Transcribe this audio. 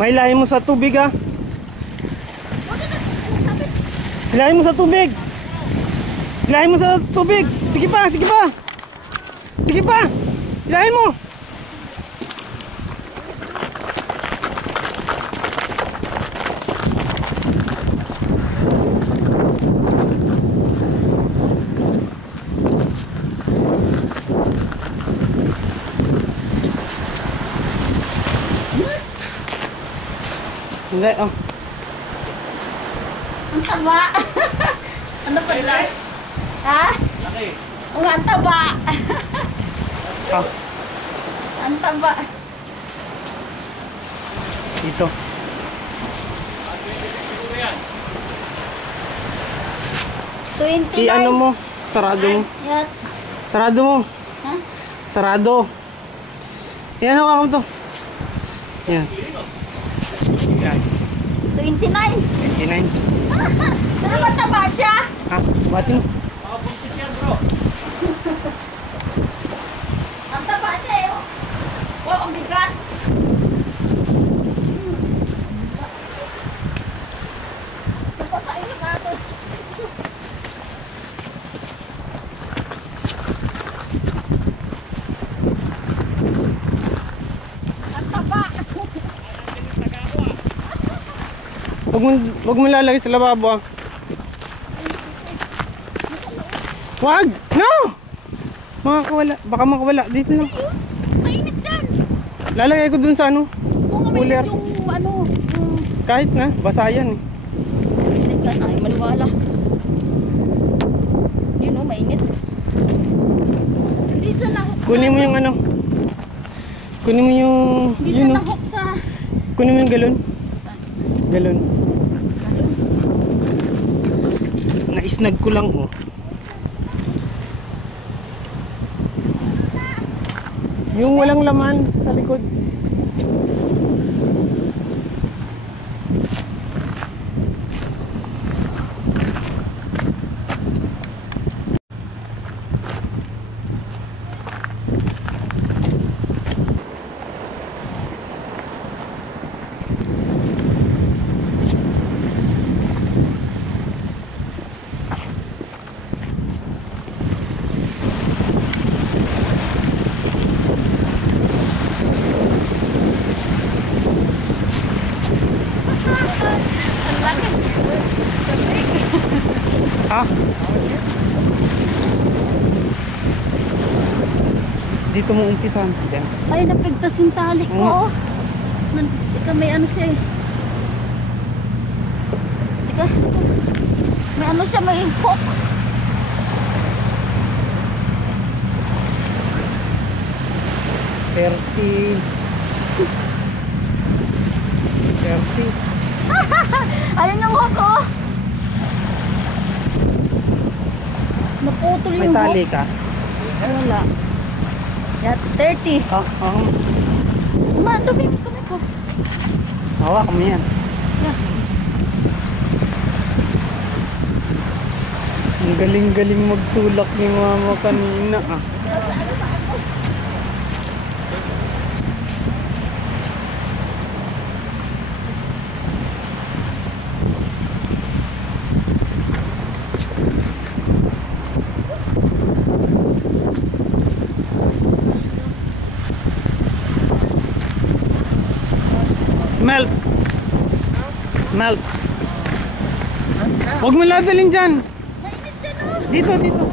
Mailahin mo sa tubig ah. Ilahin mo sa tubig. Ilahin mo sa tubig. Sige pa, sige pa. Sige pa. Ilahin mo. Hindi, oh. Ang taba. Ano pa rin? Ha? Laki. Ang taba. Ah. Ang taba. Dito. I-ano mo? Sarado mo. Yan. Sarado mo. Ha? Sarado. Yan, hawakan mo to. Yan. Yan. 29. 29. Ano ba taba siya? Ha? Bati mo. Buntis yan, bro. Ang taba niya eh. Oh, ang bigat. Napasain na natin. Ang taba. Huwag mo lalagay sa lababo ah. Wag! No! Makakawala. Baka makawala. Dito lang. Mainit dyan. Lalagay ko dun sa ano. Oo nga, Cooler. mainit yung ano, yung... Kahit na. Basa yan eh. Mainit ka na, ay maniwala. Yun o, mainit. Hindi sa nahok sa... Kunin mo yung ano. Kunin mo yung... Hindi sa yun, oh. nahok sa... Kunin mo yung galon. Galon. Na-snag ko lang oh. Yung walang laman sa likod. Ah. Dito mo umpisan. Yan. Ay, napigtas yung tali ko. Teka, may ano siya eh. Teka. May ano siya, may hook. Thirty. Ayun yung hook oh. Naputol May yung tali hook. ka? Ay, wala. Yan, 30. Ah, Dumi yung kamay ko. hawak mo yan. Yeah. Ang galing-galing magtulak ni mama kanina ah. Smelt. Smelt. Huwag mo ladalhin dyan. Mainit dyan oh. Dito, dito.